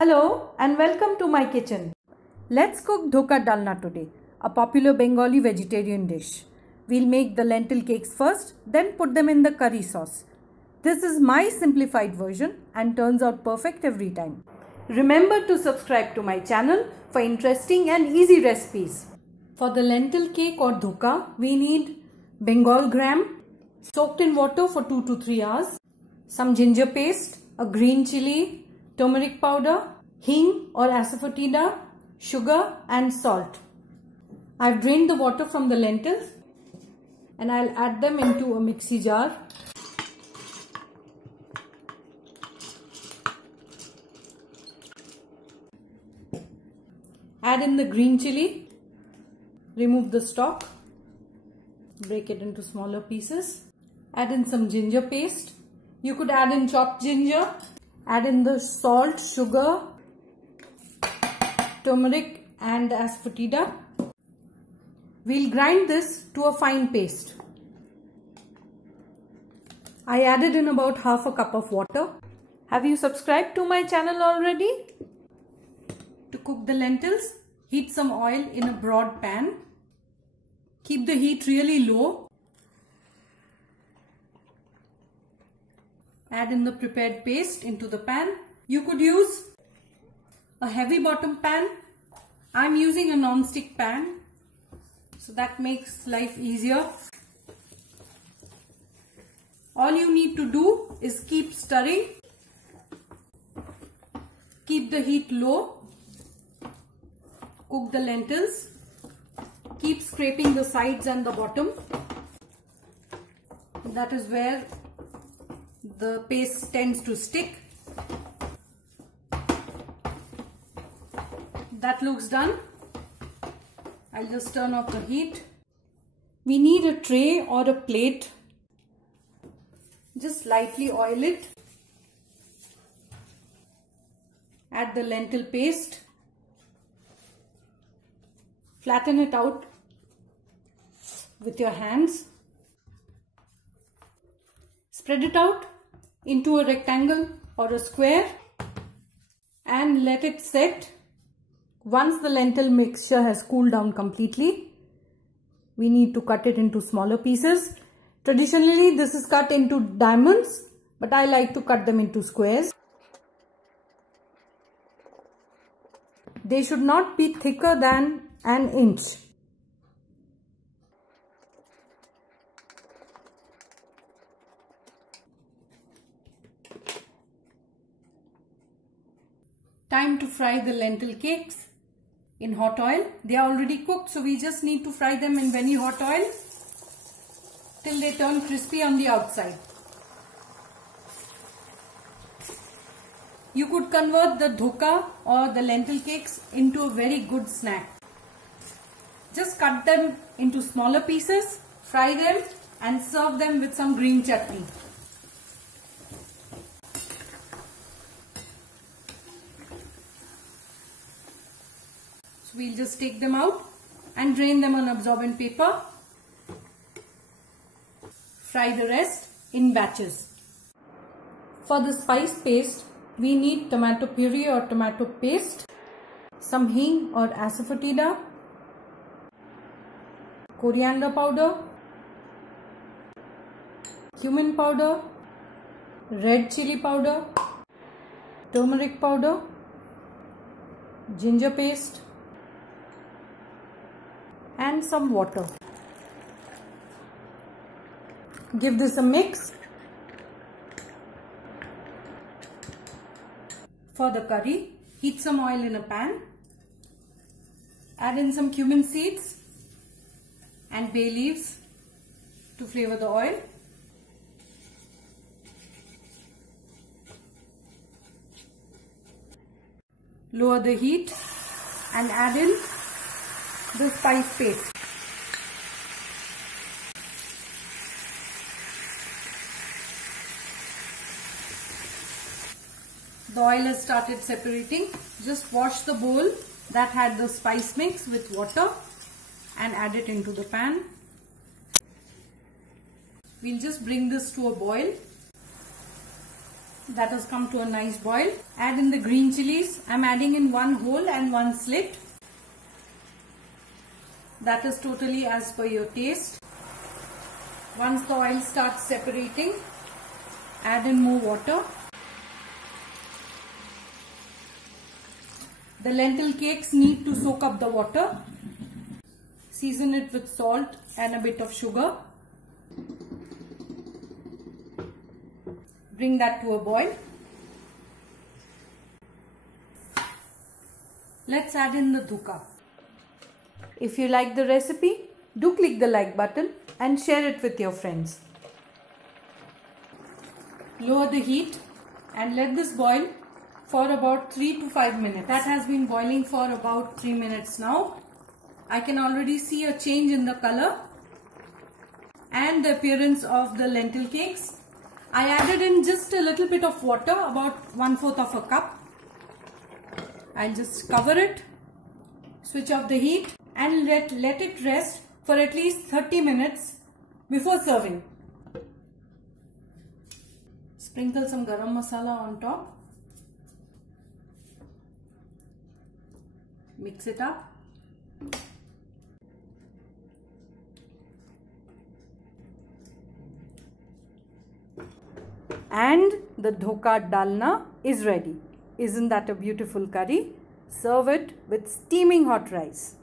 Hello and welcome to my kitchen. Let's cook Dhokar Dalna today, a popular Bengali vegetarian dish. We'll make the lentil cakes first, then put them in the curry sauce. This is my simplified version and turns out perfect every time. Remember to subscribe to my channel for interesting and easy recipes. For the lentil cake or dhoka, we need Bengal gram soaked in water for 2 to 3 hours, some ginger paste, a green chili, turmeric powder, hing or asafoetida, sugar and salt. I've drained the water from the lentils and I'll add them into a mixie jar. Add in the green chili, remove the stalk, break it into smaller pieces. Add in some ginger paste. You could add in chopped ginger. Add in the salt, sugar, turmeric and asafoetida. We'll grind this to a fine paste. I added in about half a cup of water. Have you subscribed to my channel already? To cook the lentils, heat some oil in a broad pan. Keep the heat really low. Add in the prepared paste into the pan. You could use a heavy bottom pan. I'm using a non-stick pan, so that makes life easier. All you need to do is keep stirring. Keep the heat low. Cook the lentils. Keep scraping the sides and the bottom. That is where the paste tends to stick. That looks done. I'll just turn off the heat. We need a tray or a plate. Just lightly oil it. Add the lentil paste. Flatten it out with your hands. Spread it out into a rectangle or a square and let it set. Once the lentil mixture has cooled down completely, we need to cut it into smaller pieces. Traditionally, this is cut into diamonds, but I like to cut them into squares. They should not be thicker than an inch. Time to fry the lentil cakes in hot oil. They are already cooked, so we just need to fry them in very hot oil till they turn crispy on the outside. You could convert the dhoka or the lentil cakes into a very good snack. Just cut them into smaller pieces, fry them and serve them with some green chutney. So we'll just take them out and drain them on absorbent paper. Fry the rest in batches. For the spice paste, we need tomato puree or tomato paste, some hing or asafoetida, coriander powder, cumin powder, red chili powder, turmeric powder, ginger paste and some water. Give this a mix. For the curry, heat some oil in a pan. Add in some cumin seeds and bay leaves to flavor the oil. Lower the heat and add in the spice paste. The oil has started separating. Just wash the bowl that had the spice mix with water and add it into the pan. We'll just bring this to a boil. That has come to a nice boil. Add in the green chilies. I'm adding in one whole and one slit. That is totally as per your taste. Once the oil starts separating, add in more water. The lentil cakes need to soak up the water. Season it with salt and a bit of sugar. Bring that to a boil. Let's add in the dhoka. If you like the recipe, do click the like button and share it with your friends. Lower the heat and let this boil for about 3 to 5 minutes. That has been boiling for about 3 minutes now. I can already see a change in the color and the appearance of the lentil cakes. I added in just a little bit of water, about 1/4 of a cup. I'll just cover it, switch off the heat and let it rest for at least 30 minutes before serving. Sprinkle some garam masala on top. Mix it up. And the Dhokar Dalna is ready. Isn't that a beautiful curry? Serve it with steaming hot rice.